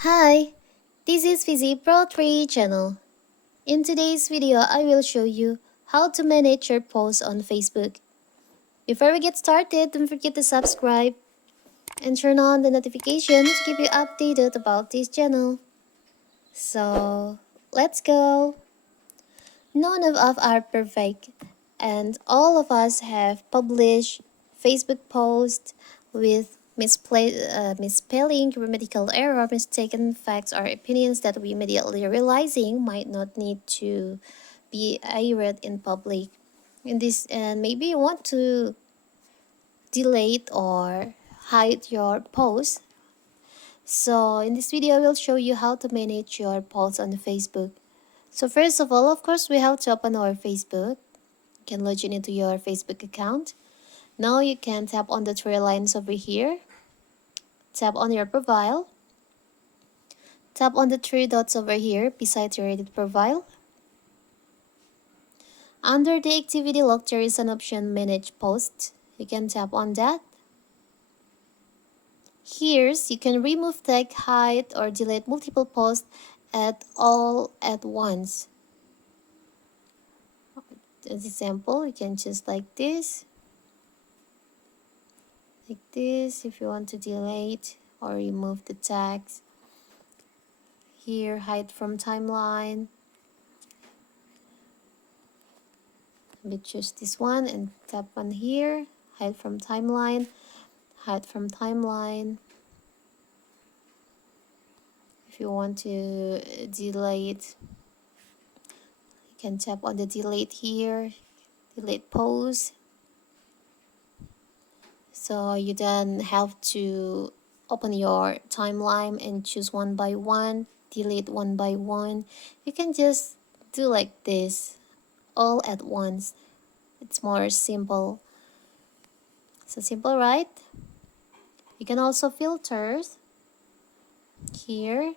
Hi, this is Fizzy Pro 3 channel. In today's video, I will show you how to manage your posts on Facebook. Before we get started, don't forget to subscribe and turn on the notification to keep you updated about this channel. So, let's go! None of us are perfect, and all of us have published Facebook posts with misspelling, grammatical error, mistaken facts, or opinions that we immediately realizing might not need to be aired in public. And maybe you want to delete or hide your post. So in this video, I will show you how to manage your posts on Facebook. So first of all, of course, we have to open our Facebook. You can log in into your Facebook account. Now you can tap on the three lines over here. Tap on your profile. Tap on the three dots over here beside your edit profile. Under the activity log, there is an option Manage Posts. You can tap on that. Here, you can remove, tag, hide, or delete multiple posts all at once. As example, you can just like this if you want to delete or remove the tags. Here, hide from timeline. We choose this one and tap on here, hide from timeline, hide from timeline. If you want to delete, you can tap on the delete here, delete post. So you then have to open your timeline and choose one by one, delete one by one. You can just do like this all at once. It's more simple. So simple, right? You can also filter here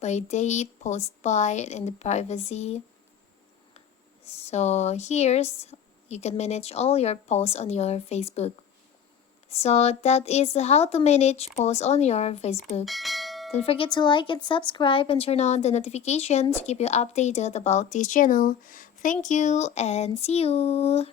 by date, post by, and the privacy. So here's you can manage all your posts on your Facebook. So that is how to manage posts on your Facebook. Don't forget to like and subscribe and turn on the notification to keep you updated about this channel. Thank you and see you!